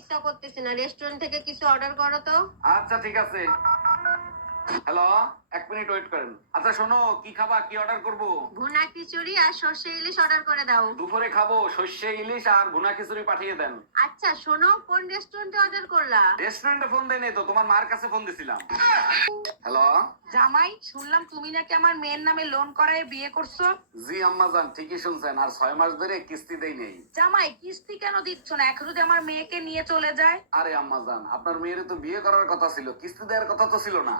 ইচ্ছা করতেছে না, রেস্টুরেন্ট থেকে কিছু অর্ডার করো তো। আচ্ছা ঠিক আছে। হ্যালো, 1 মিনিট ওয়েট করেন। আচ্ছা শোনো, কি খাবা, কি অর্ডার করব? ভুনা খিচুড়ি আর সর্ষে ইলিশ অর্ডার করে দাও। দুপুরে খাবো সর্ষে ইলিশ আর ভুনা খিচুড়ি পাঠিয়ে দেন। আচ্ছা শোনো, কোন রেস্টুরেন্টে অর্ডার করলা? রেস্টুরেন্টে ফোন দেয়নি তো, তোমার মার কাছে ফোন দিছিলাম। হ্যালো। জামাই, শুনলাম তুমি নাকি আমার মেয়ের নামে লোন করায় বিয়ে করছো। জি আম্মাজান, ঠিকই শুনছেন, আর 6 মাস ধরে কিস্তি দেই নেই। জামাই, কিস্তি কেন দিচ্ছ না? এখন যদি আমার মেয়েকে নিয়ে চলে যায়। আরে আম্মাজান, আপনার মেয়ের তো বিয়ে করার কথা ছিল, কিস্তি দেওয়ার কথা তো ছিল না।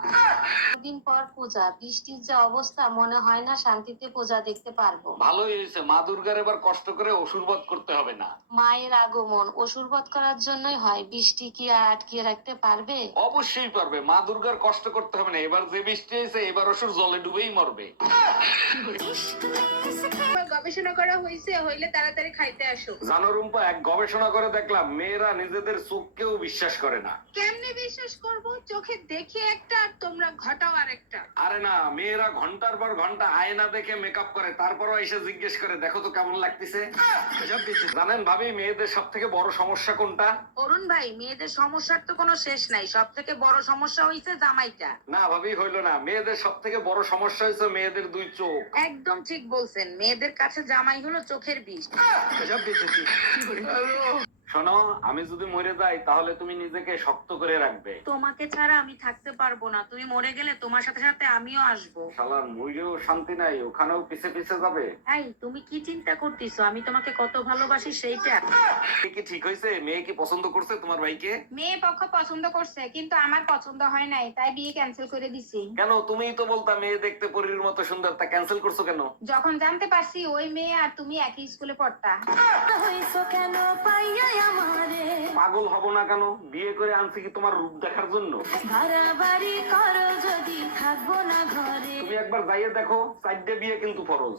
দুদিন পর পূজা, বৃষ্টির যে অবস্থা, মনে হয় না শান্তিতে পূজা দেখতে পারবো। ভালোই হয়েছে, মা দুর্গার এবার কষ্ট করে অসুরবধ করতে হবে না। মায়ের আগমন অসুরবধ করার জন্যই হয়, বৃষ্টি কি আর আটকিয়ে রাখতে পারবে? অবশ্যই পারবে, মা দুর্গার কষ্ট করতে হবে না। এবার যে বৃষ্টি হয়েছে, এবার অসুর জলে ডুবেই মরবে। গবেষণা করা হয়েছে, হইলে তাড়াতাড়ি খাইতে আসো। জানো রুম্পা, এক গবেষণা করে দেখলাম মেয়েরা নিজেদের চোখকেও বিশ্বাস করে না। কেমনে বিশ্বাস করব? চোখে দেখি একটা আর তোমরা ঘটাও আরেকটা। আরে না, মেয়েরা ঘন্টার পর ঘন্টা আয়না দেখে মেকআপ করে, তারপরও এসে জিজ্ঞেস করে দেখো তো কেমন লাগতেছে। জানেন ভাবি, মেয়েদের সব থেকে বড় সমস্যা কোনটা? অরুণ ভাই, মেয়েদের সমস্যার তো কোনো শেষ নাই। সব থেকে বড় সমস্যা হইছে জামাইটা। না ভাবি, হইলো না। মেয়েদের সব থেকে বড় সমস্যা হয়েছে মেয়েদের 2 চোখ। একদম ঠিক বলছেন, মেয়েদের কাছে জামাই হলো চোখের বিষ। শোনো, আমি যদি মরে যাই তাহলে তুমি নিজেকে শক্ত করে রাখবে। তোমাকে ছাড়া আমি থাকতে পারবো না। তুমি মরে গেলে তোমার সাথে সাথে আমিও আসবো। শালার মইরেও শান্তি নাই, ওখানেও পিছে পিছে যাবে। এই, তুমি কি চিন্তা করতেছো? আমি তোমাকে কত ভালোবাসি সেইটা। কি ঠিক হয়েছে? মেয়ে কি পছন্দ করছে তোমার ভাইকে? মেয়ে পক্ষ পছন্দ করছে, কিন্তু আমার পছন্দ হয় নাই, তাই বিয়ে ক্যান্সেল করে দিছি। কেন? তুমিই তো বলতা মেয়ে দেখতে পরীর মতো সুন্দর, তা ক্যান্সেল করছো কেন? যখন জানতে পারছি ওই মেয়ে আর তুমি একই স্কুলে পড়তা। পাগল হব না কেন? বিয়ে করে আনছি কি তোমার রূপ দেখার জন্য? তুমি একবার যাইয়ে দেখো, 4টে বিয়ে কিন্তু ফরজ।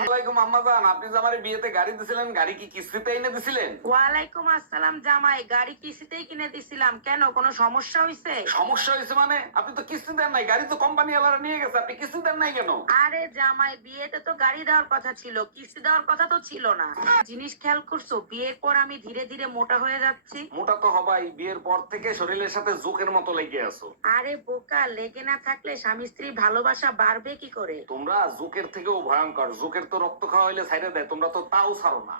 ওয়ালাইকুম আম্মাজান, আপনি যে আমারে বিয়েতে গাড়ি দিছিলেন, গাড়ি কি কিস্তিতে এনে দিছিলেন? ওয়ালাইকুম আসসালাম জামাই, গাড়ি কিস্তিতেই কিনে দিছিলাম। কেন, কোনো সমস্যা হয়েছে? সমস্যা হয়েছে মানে? আপনি তো কিস্তি দেন নাই, গাড়ি তো কোম্পানি ওয়ালারা নিয়ে গেছে, আপনি কিস্তি দেন নাই কেন? আরে জামাই, বিয়েতে তো গাড়ি দেওয়ার কথা ছিল, কিস্তি দেওয়ার কথা তো ছিল না। জিনিস খেয়াল করছো, বিয়ের পর আমি ধীরে ধীরে মোটা হয়ে যাচ্ছি। মোটা তো হবাই, বিয়ের পর থেকে শরীরের সাথে জোকের মতো লেগে আছো। আরে বোকা, লেগে না থাকলে স্বামী স্ত্রী ভালোবাসা বাড়বে কি করে? তোমরা জোকের থেকেও ভয়ঙ্কর। জোকের তো রক্ত খাওয়া হইলে ছাইড়ে দেয়, তোমরা তো তাও ছাড়ো না।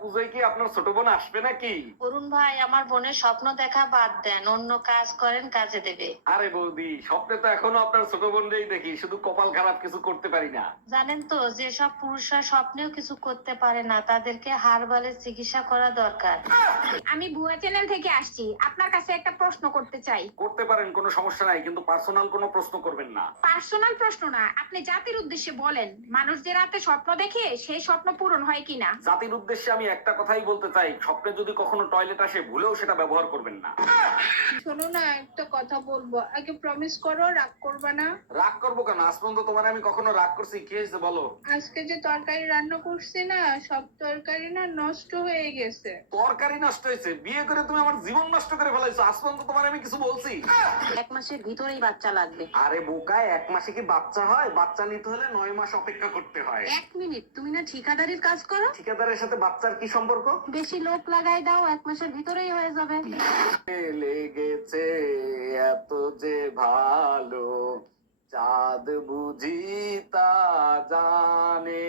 পূজায় কি আপনার ছোট বোন আসবে নাকি? অরুণ ভাই, আমার বোনের স্বপ্ন দেখা বাদ দেন, অন্য কাজ করেন, কাজে দেবে। আরে বৌদি, স্বপ্নে তো এখনো আপনার ছোট বোনকেই দেখি, শুধু কপাল খারাপ, কিছু করতে পারি না। জানেন তো, যেসব পুরুষরা স্বপ্নেও কিছু করতে পারে না, তাদেরকে হারবালের চিকিৎসা করা দরকার। আমি ভুয়া চ্যানেল থেকে আসছি, আপনার কাছে একটা প্রশ্ন করতে চাই। করতে পারেন, কোনো সমস্যা নাই, কিন্তু পার্সোনাল কোনো প্রশ্ন করবেন না। পার্সোনাল প্রশ্ন না, আপনি জাতির উদ্দেশ্যে বলেন, মানুষ যে রাতে স্বপ্ন দেখে সেই স্বপ্ন পূরণ হয় কিনা? জাতির উদ্দেশ্যে আমি একটা কথাই বলতে চাই, স্বপ্নে যদি কখনো টয়লেট আসে, ভুলেও সেটা ব্যবহার করবেন না। শোনো না, একটা কথা বলবো, আগে প্রমিস করো রাগ করবে না। রাগ করবো কেন? আজ পর্যন্ত তোমার আমি কখনো রাগ করছি? কি হয়েছে বলো? আজকে যে তরকারি রান্না করছি না, সব তরকারি না নষ্ট হয়ে গেছে। তরকারি নষ্ট হয়েছে? বিয়ে করে তুমি আমার জীবন নষ্ট করে ফেলাইছো। আজ পর্যন্ত তোমার আমি কিছু বলছি? 1 মাসের ভিতরেই বাচ্চা লাগবে। আরে বোকায়, 1 মাসে কি বাচ্চা হয়? বাচ্চা নিতে হলে 9 মাস অপেক্ষা করতে হয়। 1 মিনিট, তুমি না ঠিকাদারির কাজ করো? ঠিকাদারের সাথে বাচ্চার কি সম্পর্ক? বেশি লোক লাগাই দাও, 1 মাসের ভিতরেই হয়ে যাবে। লেগেছে এত যে ভালো, চাঁদ বুঝি তা জানে।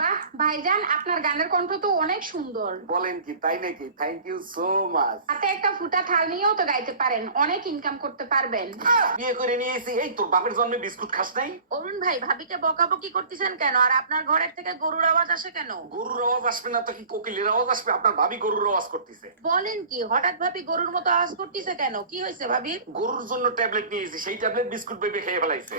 বাহ ভাইজান, আপনার গানের কণ্ঠ তো অনেক সুন্দর। বলেন কি, তাই নাকি? Thank you so much. হাতে একটা ফুটা থাল নিয়েও তো গাইতে পারেন, অনেক ইনকাম করতে পারবেন। বিয়ে করে নিয়ে এসে, এই তোর বাপের জন্মে বিস্কুট খাস নাই? অরুণ ভাই, ভাবিকে বকাবকি করতেছেন কেন? আর আপনার ঘরের থেকে গরুর আওয়াজ আসে কেন? গরুর আওয়াজ আসবে না তো কি কোকিলের আওয়াজ আসবে? আপনার ভাবি গরুর আওয়াজ করতেছে। বলেন কি, হঠাৎ ভাবি গরুর মতো আওয়াজ করতেছে কেন? কি হয়েছে ভাবির? গরুর জন্য ট্যাবলেট নিয়েছি, সেই ট্যাবলেট বিস্কুট বেবে খেয়ে ফেলাইছে।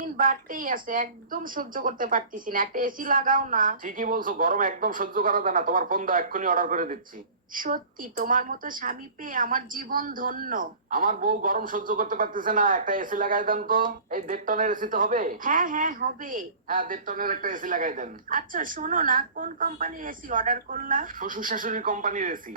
দিন বাড়তেই আছে, একদম সহ্য করতে পারতেছি না, একটা এসি লাগাও না। ঠিকই বলছো, গরম একদম সহ্য করা যায় না। তোমার ফোন দাও, এক্ষুনি অর্ডার করে দিচ্ছি। সত্যি তোমার মতো স্বামী পেয়ে আমার জীবন ধন্য। আমার বউ গরম সহ্য করতে পারতেছে না, একটা এসি লাগাই দেন তো। এই 1.5 টনের এসি তো হবে? হ্যাঁ হ্যাঁ হবে। হ্যাঁ, 1.5 টনের একটা এসি লাগাই দেন। আচ্ছা শোনো না, কোন কোম্পানির এসি অর্ডার করলা? শ্বশুর শাশুড়ির কোম্পানির এসি।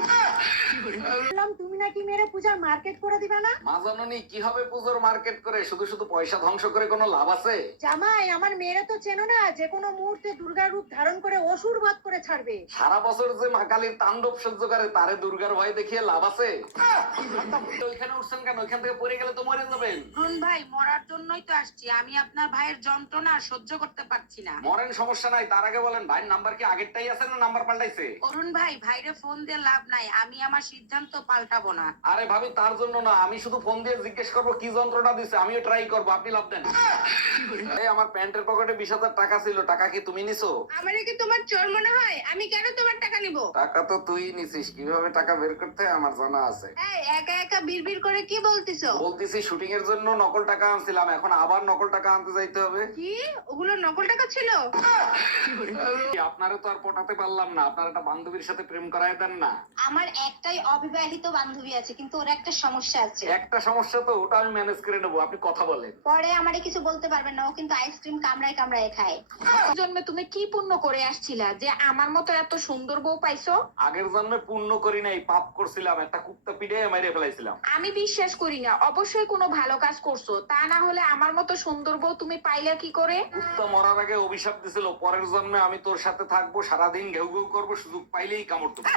বললাম, তুমি নাকি মেরে পূজার মার্কেট করে দিবে না? মা জাননি কি হবে পুজোর মার্কেট করে? শুধু শুধু পয়সা ধ্বংস করে কোনো লাভ আছে? জামাই, আমার মেয়েরা তো চেনো না, যে কোনো মুহূর্তে দুর্গা রূপ ধারণ করে অসুর বধ করে ছাড়বে। সারা বছর যে মা কালীর তাণ্ডব সহ্য করে, পারে, তারে দুর্গার ভয় দেখিয়ে লাভ আছে? ওইখানে উঠছেন কেন? ওইখান থেকে পড়ে গেলে তো মরে যাবেন। অরুণ ভাই মরার জন্যই তো আসছি, আমি আপনার ভাইয়ের যন্ত্রণা আর সহ্য করতে পারছি না। মরেন, সমস্যা নাই, তার আগে বলেন ভাইয়ের নাম্বার কি আগেরটাই আছে না নাম্বার পাল্টাইছে? অরুণ ভাই, ভাইরে ফোন দিয়ে লাভ নাই, আমি আমার সিদ্ধান্ত পাল্টাবো না। আরে ভাবি, তার জন্য না, আমি শুধু ফোন দিয়ে জিজ্ঞেস করবো কি যন্ত্রটা দিছে, আমিও ট্রাই করবো, আপনি লাভ দেন। এই আমার প্যান্টের পকেটে 20,000 টাকা ছিল, টাকা কি তুমি নিছো? আমারে কি তোমার চোর মনে হয়? আমি কেন তোমার টাকা নিব? টাকা তো তুই নিছিস, কিভাবে টাকা বের করতে হয় আমার জানা আছে। এই একা একা বিড়বিড় করে কি বলতিছো? বলতেছি শুটিং এর জন্য নকল টাকা আনছিলাম, এখন আবার নকল টাকা আনতে যাইতে হবে। কি ওগুলো নকল টাকা ছিল? আপনারে তো আর পটাতে পারলাম না, আপনার একটা বান্ধবীর সাথে প্রেম করায় দেন না। আমার একটাই অবিবাহিত বান্ধবী আছে, কিন্তু ওর একটা সমস্যা আছে। একটা সমস্যা তো, ওটা আমি ম্যানেজ করে নেবো, আপনি কথা বলেন। পরে আমারে কিছু বলতে পারবেন না, ও কিন্তু আইসক্রিম কামড়ায় কামড়ায় খায়। জন্মে তুমি কি পুণ্য করে আসছিলা যে আমার মতো এত সুন্দর বউ পাইছো? আগের জন্মে পুণ্য করি নাই, পাপ করছিলাম, একটা কুত্তা পিঠে মেরে ফেলাইছিলাম। আমি বিশ্বাস করি না, অবশ্যই কোনো ভালো কাজ করছো, তা না হলে আমার মতো সুন্দর বউ তুমি পাইলে কি করে? কুত্তা মরার আগে অভিশাপ দিছিল, পরের জন্মে আমি তোর সাথে থাকবো, সারাদিন ঘেউ ঘেউ করবো, সুযোগ পাইলেই কামড় দেবো।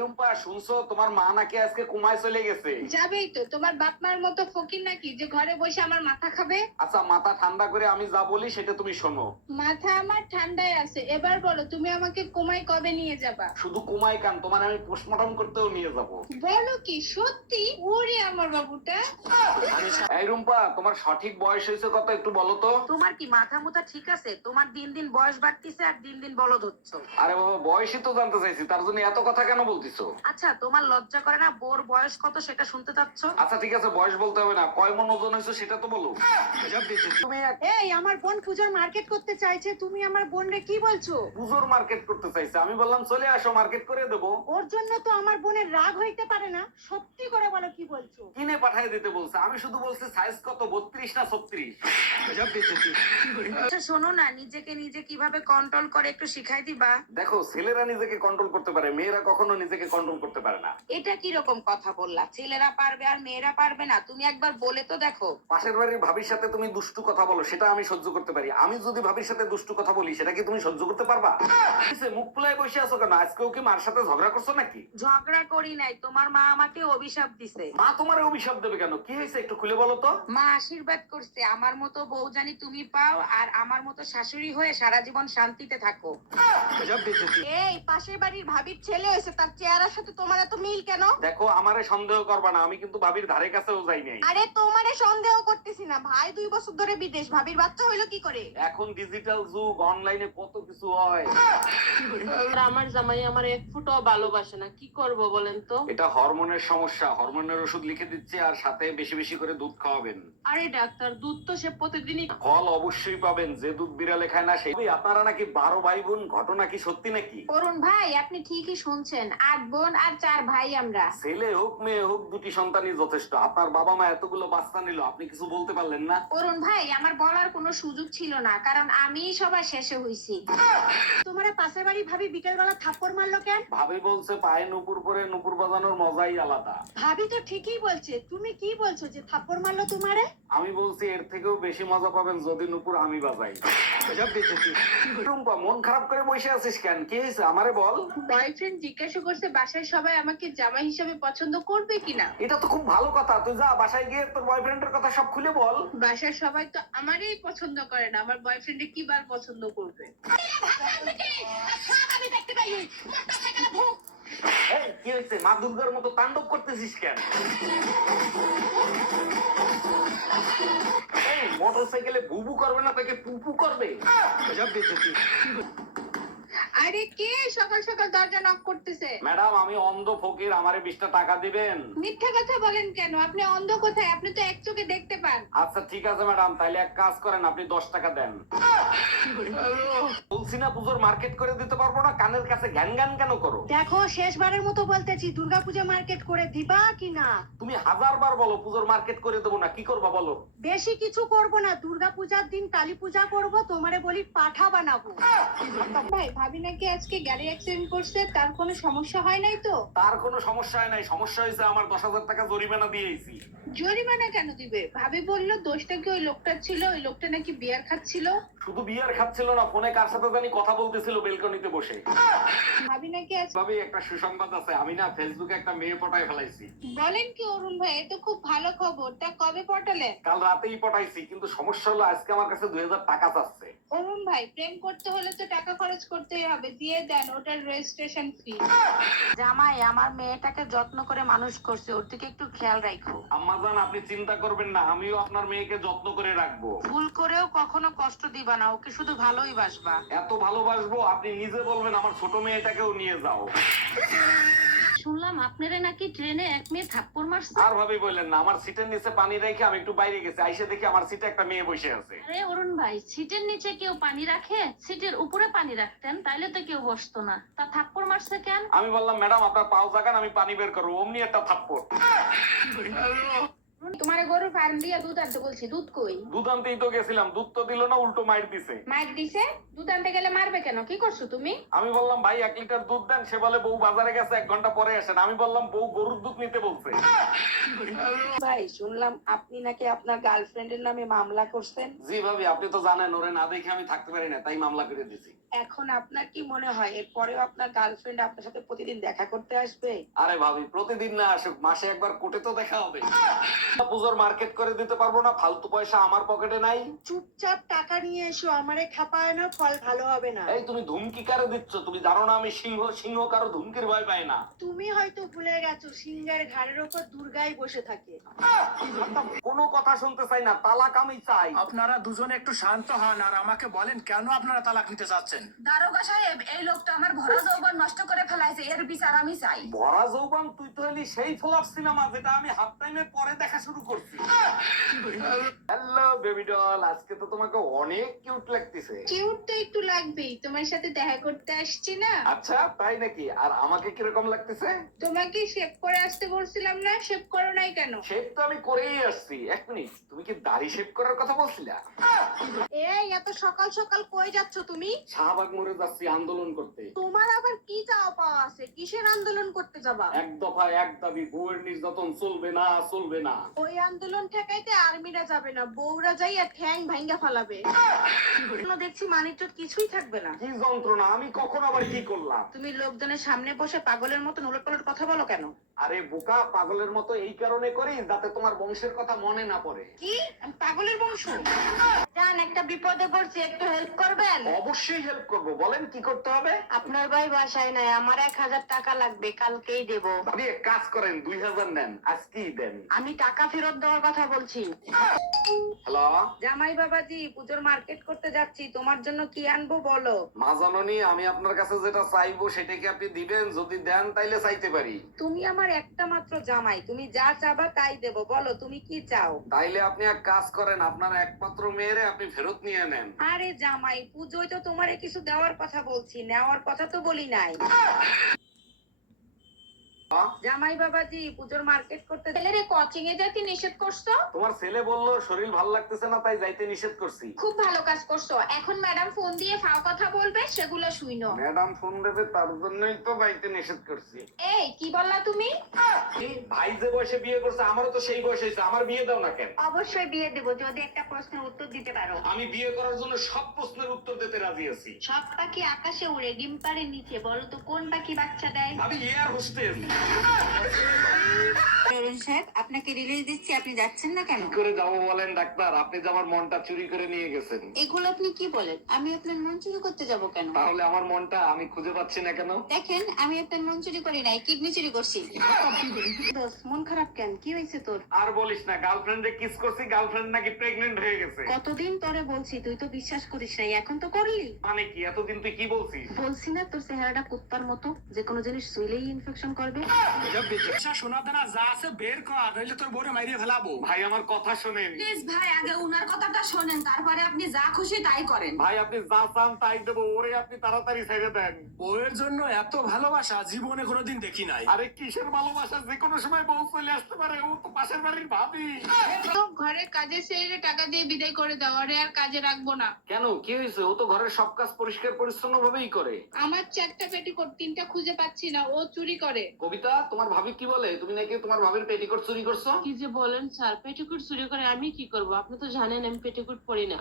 রুম্পা, শুনছো তোমার মা নাকি আজকে কুমায় চলে গেছে? যাবেই তো, তোমার বাপ মার মতো ফকির নাকি যে ঘরে বসে আমার মাথা খাবে? আচ্ছা, মাথা ঠান্ডা করে আমি যা বলি সেটা তুমি শোনো। মাথা আমার ঠান্ডায় আছে, এবার বলো তুমি আমাকে কোমায় কবে নিয়ে যাবা? শুধু কুমায় কান, তোমার আমি পোস্টমর্টম করতেও নিয়ে যাবো। বলো কি সত্যি? ওরে আমার বাবুটা। এই রুম্পা, তোমার সঠিক বয়স হয়েছে কত একটু বলো তো? তোমার কি মাথা মুথা ঠিক আছে? তোমার দিন দিন বয়স বাড়তিছে আর দিন দিন বলদ হচ্ছ। আরে বাবা, বয়সই তো জানতে চাইছি, তার জন্য এত কথা কেন বলতিছো? আচ্ছা, তোমার লজ্জা করে না বোর বয়স কত সেটা শুনতে চাচ্ছ? আচ্ছা ঠিক আছে, বয়স বলতে হবে না, কয় মন ওজন হয়েছে সেটা তো বলো। তুমি এই আমার বোন পূজার মার্কেট করতে চাইছে, তুমি আমার বোনরে কি বলছো? পুজোর মার্কেট করতে চাইছে, আমি বললাম চলে আসো, মার্কেট করে দেবো। ওর জন্য তো আমার বোনের রাগ হইতে পারে না, সত্যি করে বলো কি বলছো? কিনে পাঠিয়ে দিতে বলছে, আমি শুধু বলছি সাইজ কত, 32 না 36? আচ্ছা শোনো না, নিজেকে নিজে কিভাবে কন্ট্রোল করে একটু শিখাই দিবা? দেখো, ছেলেরা নিজেকে কন্ট্রোল করতে পারে, মেয়েরা কখনো নিজেকে কন্ট্রোল করতে পারে না। এটা কি রকম কথা বললা? ছেলেরা পারবে আর মেয়েরা পারবে না? তুমি একবার বলে তো দেখো। পাশের বাড়ির ভাবির সাথে তুমি দুষ্টু কথা বলো, সেটা আমি সহ্য করতে পারি, আমি যদি ভাবির সাথে দুষ্টু কথা বলি সেটা কি তুমি সহ্য করতে পারবা? কিসে মুখ ফুলায় বসে আছো কেন? আজকেও কি মার সাথে ঝগড়া করছো নাকি? ঝগড়া করি নাই, তোমার মা আমাকে অভিশাপ দিছে। মা তোমার অভিশাপ দেবে কেন? কি হয়েছে একটু খুলে বলো তো। মা আশীর্বাদ করছে আমার মতো বউ জানি তুমি পাও আর আমার মতো শাশুড়ি হয়ে সারা জীবন শান্তিতে থাকো। এই পাশের বাড়ির ভাবির ছেলে হয়েছে, তার চেহারার সাথে তোমার এত মিল কেন? দেখো, আমারে সন্দেহ করবা না, আমি কিন্তু ভাবির ধারে কাছেও যাই নাই। আরে তোমারে সন্দেহ করতেছি না, ভাই 2 বছর ধরে বিদেশ, ভাবির বাচ্চা হইলো কি করে? এখন ডিজিটাল যুগ, অনলাইনে কত কিছু হয়। আমার জামাই আমার এক ফুটও ভালোবাসে না, কি করব বলেন তো? এটা হরমোনের সমস্যা, হরমোনের ওষুধ লিখে দিচ্ছে, আর সাথে বেশি বেশি করে দুধ খাওয়াবেন। আরে ডাক্তার, দুধ তো সে প্রতিদিনই ফল অবশ্যই পাবেন, যে দুধ বিড়ালে খায় না সেই। আপনারা নাকি 12 ভাই বোন, ঘটনা কি সত্যি নাকি? অরুণ ভাই, আপনি ঠিকই শুনছেন, 8 বোন আর 4 ভাই আমরা। ছেলে হোক মেয়ে হোক, দুটি সন্তানই যথেষ্ট। আপনার বাবা মা এতগুলো বাচ্চা নিল, আপনি কিছু বলতে পারলেন না? অরুণ ভাই, আমার বলার কোনো সুযোগ ছিল না, কারণ আমি সবার শেষে হইছি। তোমার পাশের বাড়ি ভাবি বিকেল বেলা থাপ্পড় মারলো কেন? ভাবি বলছে পায়ে নুপুর পরে নুপুর বাজানোর মজাই আলাদা। ভাবি তো ঠিকই বলছে, তুমি কি বলছো যে থাপ্পড় মারলো তোমারে? আমি বলছি এর থেকেও বেশি মজা পাবেন যদি নুপুর আমি বাজাই। রুম্পা, মন খারাপ করে বসে আছিস কেন? কি হয়েছে আমারে বল। বয়ফ্রেন্ড জিজ্ঞাসা করছে বাসায় সবাই আমাকে জামাই হিসেবে পছন্দ করবে কিনা। এটা তো খুব ভালো কথা, তুই যা বাসায় গিয়ে তোর বয়ফ্রেন্ডের কথা সব খুলে বল। বাসার সবাই তো আমারই পছন্দ করে না, আমার বয়ফ্রেন্ডে কি বার পছন্দ করবে? এই, কি হয়েছে? মা দুর্গার মতো তাণ্ডব করতেছিস কেন? এই, মোটরসাইকেলে বুবু করবে না, তাকে পুপু করবে। আরে কে সকাল সকাল দরজা নক করতেছে? ম্যাডাম, আমি অন্ধ ফকির, আমারে 20টা টাকা দিবেন। মিথ্যা কথা বলেন কেন? আপনি অন্ধ কোথায়? আপনি তো এক চোখে দেখতে পান। আচ্ছা ঠিক আছে ম্যাডাম, তাইলে এক কাজ করেন, আপনি 10 টাকা দেন। বলছি না পুজোর মার্কেট করে দিতে পারবো না, কানের কাছে জ্ঞান জ্ঞান কেন করো? দেখো শেষবারের মতো বলতেছি, দুর্গাপূজা মার্কেট করে দিবা কিনা? তুমি 1000 বার বলো পুজোর মার্কেট করে দেবো না, কি করবা বলো? বেশি কিছু করব না, দুর্গাপূজার দিন কালী পূজা করব, তোমারে বলি পাঠা বানাবো। ভাই, ভাবি না নাকি আজকে গাড়ি অ্যাক্সিডেন্ট করছে, তার কোনো সমস্যা হয় নাই তো? তার কোনো সমস্যা হয় নাই, সমস্যা হয়েছে আমার 10,000 টাকা জরিমানা দিয়েছি। জরিমানা কেন দিবে? ভাবি বললো দোষটা কি ওই লোকটার ছিল, ওই লোকটা নাকি বিয়ার খাচ্ছিল। শুধু বিয়ার খাচ্ছিল না, ফোনে কার সাথে জানি কথা বলতেছিল বেলকনিতে বসে। ভাবি নাকি আজ ভাবি একটা সুসংবাদ আছে, আমি না ফেসবুকে একটা মেয়ে পটায় ফেলাইছি। বলেন কি অরুণ ভাই, এ তো খুব ভালো খবর। তা কবে পটালেন? কাল রাতেই পটাইছি, কিন্তু সমস্যা হলো আজকে আমার কাছে 2000 টাকা চাচ্ছে। অরুণ ভাই, প্রেম করতে হলে তো টাকা খরচ করতেই হবে, দিয়ে দেন, ওটার রেজিস্ট্রেশন ফি। জামাই, আমার মেয়েটাকে যত্ন করে মানুষ করছে, ওর দিকে একটু খেয়াল রাখো। আম্মাজান আপনি চিন্তা করবেন না, আমিও আপনার মেয়েকে যত্ন করে রাখবো। ভুল করেও কখনো কষ্ট দিবা না, ওকে শুধু ভালোই বাসবা। এত ভালোবাসবো আপনি নিজে বলবেন আমার ছোট মেয়েটাকেও নিয়ে যাও। শুনলাম আপনারে নাকি ট্রেনে এক মেয়ে থাপ্পড় মারছে। আর ভাবি বললেন না, আমার সিটের নিচে পানি রেখে আমি একটু বাইরে গেছি, আইসে দেখি আমার সিটে একটা মেয়ে বসে আছে। আরে অরুণ ভাই, সিটের নিচে কেউ পানি রাখে? সিটের উপরে পানি রাখতেন, তাইলে তো কেউ বসতো না। তা থাপ্পড় মারছে কেন? আমি বললাম ম্যাডাম আপনার পাও জাগান, আমি পানি বের করবো, অমনি একটা থাপ্পড়। তোমার গরু ফার্ম দিয়া দুধ আনতে বলছি, দুধ কই? দুধ আনতেই তো গেছিলাম, দুধ তো দিল না, উল্টো মাইর দিছে। মাইর দিছে? দুধ আনতে গেলে মারবে কেন? কি করছো তুমি? আমি বললাম ভাই 1 লিটার দুধ দেন, সে বলে বউ বাজারে গেছে 1 ঘন্টা পরে আসেন। আমি বললাম বউ গরুর দুধ নিতে বলছে। ভাই, শুনলাম আপনি নাকি আপনার গার্লফ্রেন্ডের নামে মামলা করছেন। জি ভাবি, আপনি তো জানেন ওরে না দেখে আমি থাকতে পারি না, তাই মামলা করে দিছি। এখন আপনার কি মনে হয় এরপরেও আপনার গার্লফ্রেন্ড আপনার সাথে প্রতিদিন দেখা করতে আসবে? আরে ভাবি প্রতিদিন না আসুক, মাসে একবার কোটে তো দেখা হবে। পুজোর মার্কেট করে দিতে পারবো না, ফালতু পয়সা আমার পকেটে নাই। চুপচাপ টাকা নিয়ে এসো, আমারে খাপায় না, ফল ভালো হবে না। এই তুমি ধুমকি কারে দিচ্ছ? তুমি জানো না আমি সিংহ, সিংহ কারো ধুমকির ভয় পায় না। তুমি হয়তো ভুলে গেছো, সিংহের ঘাড়ের ওপর দুর্গাই বসে থাকে। কোনো কথা শুনতে চাই না, তালাক আমি চাই। আপনারা দুজনে একটু শান্ত হন আর আমাকে বলেন কেন আপনারা তালাক নিতে চাচ্ছেন। দারোগা সাহেব, এই লোকটা আমার ভরা যৌবন নষ্ট করে ফেলাইছে, এর বিচার আমি চাই। ভরা যৌবন? তুই তো হলি সেই ফ্লপ সিনেমা যেটা আমি হাফ টাইমে পরে দেখা শুরু করছি। হ্যালো বেবি ডল, আজকে তো তোমাকে অনেক কিউট লাগতেছে। কিউট তো একটু লাগবেই, তোমার সাথে দেখা করতে আসছি না। আচ্ছা তাই নাকি? আর আমাকে কিরকম লাগতেছে? তোমাকে শেভ করে আসতে বলছিলাম না, শেভ করো নাই কেন? শেভ তো আমি করেই আসছি। 1 মিনিট, তুমি কি দাড়ি শেভ করার কথা বলছিলা? এই এত সকাল সকাল কই যাচ্ছ তুমি? শাহবাগ মোড়ে যাচ্ছি আন্দোলন করতে। তোমার আবার কি চাওয়া পাওয়া আছে? কিসের আন্দোলন করতে যাবা? এক দফা এক দাবি, বউয়ের নির্যাতন চলবে না, চলবে না। ওই আন্দোলন ঠেকাইতে আর্মিরা যাবে না, বউরা যাইয়া ঠ্যাং ভাঙ্গা ফালাবে। দেখছি মানিজ্জত কিছুই থাকবে না। কি যন্ত্রণা! আমি কখন আবার কি করলাম? তুমি লোকজনের সামনে বসে পাগলের মতো উলটপালট কথা বলো কেন? আরে বোকা, পাগলের মতো এই কারণে করি যাতে তোমার বংশের কথা মনে না পড়ে। কি? আমি পাগলের বংশ? জান, একটা বিপদে পড়ছি, একটু হেল্প করবেন? অবশ্যই হেল্প করব, বলেন কি করতে হবে। আপনার ভাই বাসায় নাই, আমার 1000 টাকা লাগবে, কালকেই দেব। আপনি এক কাজ করেন, 2000 নেন, আজকেই দেন। আমি টাকা ফেরত দেওয়ার কথা বলছি। হ্যালো জামাই বাবাজি, পুজোর মার্কেট করতে যাচ্ছি, তোমার জন্য কি আনবো বলো? মা জননী, আমি আপনার কাছে যেটা চাইবো সেটা কি আপনি দিবেন? যদি দেন তাইলে চাইতে পারি। তুমি আমার একটা মাত্র জামাই, তুমি যা চাবা তাই দেবো, বলো তুমি কি চাও? তাইলে আপনি এক কাজ করেন, আপনার একমাত্র মেয়েরে আপনি ফেরত নিয়ে নেন। আরে জামাই, পুজোয় তো তোমারে কিছু দেওয়ার কথা বলছি, নেওয়ার কথা তো বলি নাই। জামাই বাবাজি, পুজোর মার্কেট করতে ছেলেরে কোচিং এ যাইতে নিষেধ করছো? তোমার ছেলে বললো শরীর ভালো লাগতেছে না, তাই যাইতে নিষেধ করছি। খুব ভালো কাজ করছো। এখন ম্যাডাম ফোন দিয়ে ফাও কথা বলবে, সেগুলো শুইনো। ম্যাডাম ফোন দেবে, তার জন্যই তো যাইতে নিষেধ করছি। এই কি বললা তুমি? এই ভাই যে বয়সে বিয়ে করছে, আমারও তো সেই বয়স হয়েছে, আমার বিয়ে দাও না কেন? অবশ্যই বিয়ে দেব, যদি একটা প্রশ্নের উত্তর দিতে পারো। আমি বিয়ে করার জন্য সব প্রশ্নের উত্তর দিতে রাজি আছি। সব পাখি আকাশে উড়ে, ডিম পাড়ে নিচে, বলো তো কোন পাখি বাচ্চা দেয়? আমি এয়ার হোস্টেস। অরুণ সাহেব, আপনাকে রিলিজ দিচ্ছি, আপনি যাচ্ছেন না কেন? কি করে যাবো বলেন ডাক্তার? আপনি যে আমার মনটা চুরি করে নিয়ে গেছেন। এগুলো আপনি কি বলেন? আমি আপনার মন চুরি করতে যাব কেন? তাহলে আমার মনটা আমি খুঁজে পাচ্ছি না কেন? দেখেন, আমি আপনার মন চুরি করি নাই, কিডনি চুরি করছি। দোস্ত, মন খারাপ কেন? কি হয়েছে তোর? আর বলিস না, গার্লফ্রেন্ডে কিস করছি, গার্লফ্রেন্ড নাকি প্রেগনেন্ট হয়ে গেছে। কতদিন তোরে বলছি, তুই তো বিশ্বাস করিস নাই, এখন তো করলি। মানে কি, এতদিন তুই কি বলছিস? বলছি না তোর চেহারাটা কুত্তার মতো, যে কোনো জিনিস শুইলেই ইনফেকশন করবে। সোনা দানা যা আছে বের কর, নইলে তোর বউরে মাইরিয়ে ফেলাবো। ভাই আমার কথা শোনেন। প্লিজ ভাই আগে উনার কথাটা শোনেন, তারপরে আপনি যা খুশি তাই করেন। ভাই আপনি যা চান তাই দেবো, ওরে আপনি তাড়াতাড়ি ছেড়ে দেন। বউয়ের জন্য এত ভালোবাসা জীবনে কোনোদিন দেখি নাই। আরে কিসের ভালোবাসা, যে কোনো সময় বউ চলে আসতে পারে, ও তো পাশের বাড়ির ভাবি। ঘরে কাজে সেরে টাকা দিয়ে বিদায় করে দাও, আরে আর কাজে রাখবো না। কেন, কি হয়েছে? ও তো ঘরের সব কাজ পরিষ্কার পরিচ্ছন্ন ভাবেই করে। আমার 4টা পেটিকোট 3টা খুঁজে পাচ্ছি না, ও চুরি করে। কবিতা, তোমার ভাবি কি বলে? তুমি নাকি তোমার ভাবির পেটিকোট চুরি করছো? কি যে বলেন স্যার, পেটিকোট চুরি করে আমি কি করব? আপনি তো জানেন আমি পেটিকোট পরি না।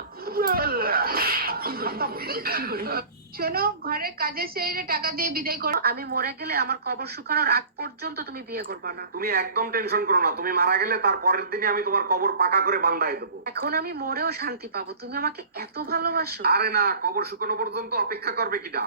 শোনো, ঘরে কাজে সেরে টাকা দিয়ে বিদায় করো। আমি মরে গেলে আমার কবর শুকানোর আগ পর্যন্ত তুমি বিয়ে করবে না। তুমি একদম টেনশন করো না, তুমি মারা গেলে তার পরের দিনই আমি তোমার কবর পাকা করে বান্ধাই দেবো। এখন আমি মরেও শান্তি পাবো, তুমি আমাকে এত ভালোবাসো। আরে না, কবর শুকানো পর্যন্ত অপেক্ষা করবে কিনা?